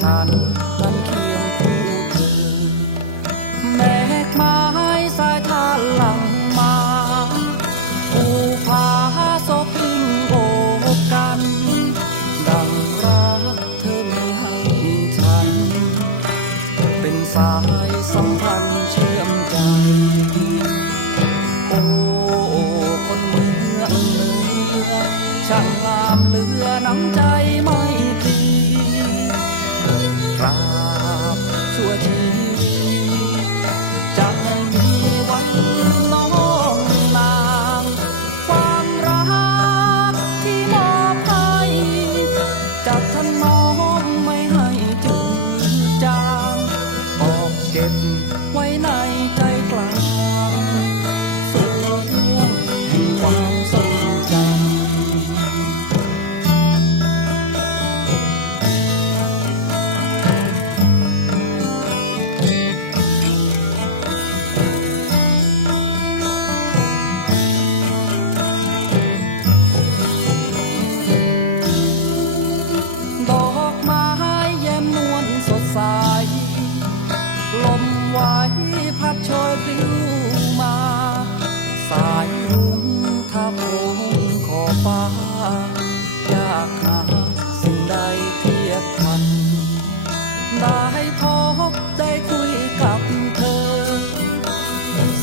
ฉันนั้นเคียงคู่เธอเมฆไม้สายทาหลังมาอูพาศพพึ่งโบกกัน ดังรักเธอมีให้ฉัน เป็นสา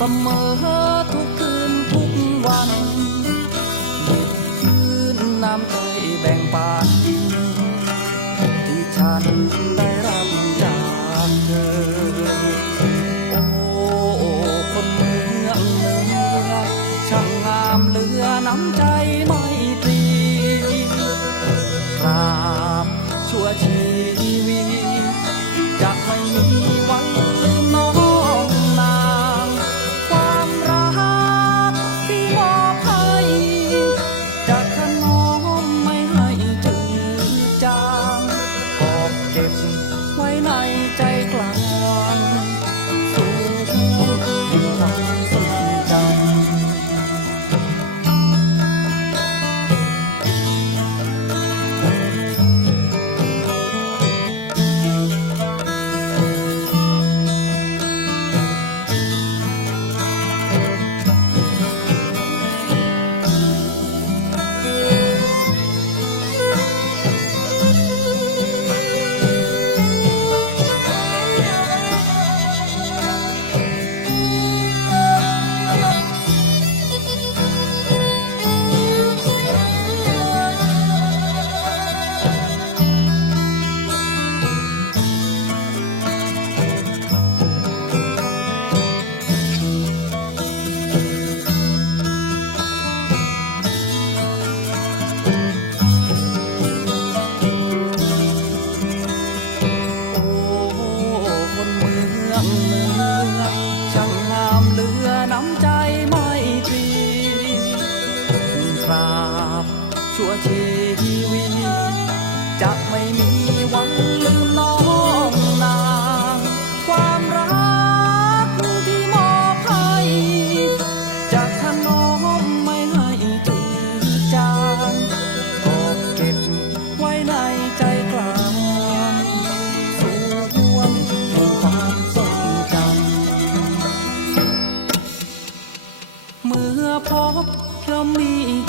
สมอทุกคืนทุกวันหยิบยืนน้ำใจแบ่งปันที่ฉันได้รับ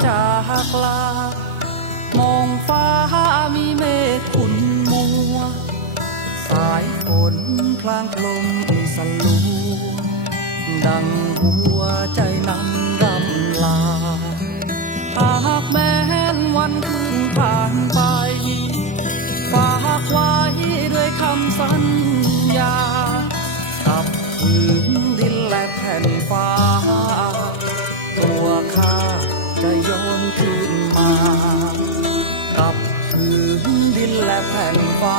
จากลามองฟ้ามีเมฆขุ่นมัว สายฝนพลางลมสลัวดังหัวใจนำรำลา หากแม้นวันคืนผ่านไป ฝากไว้ด้วยคำสัญญา กับพื้นดินและแผ่นฟ้า จะโยนขึ้นมา กับพื้นดินและแผ่นฟ้า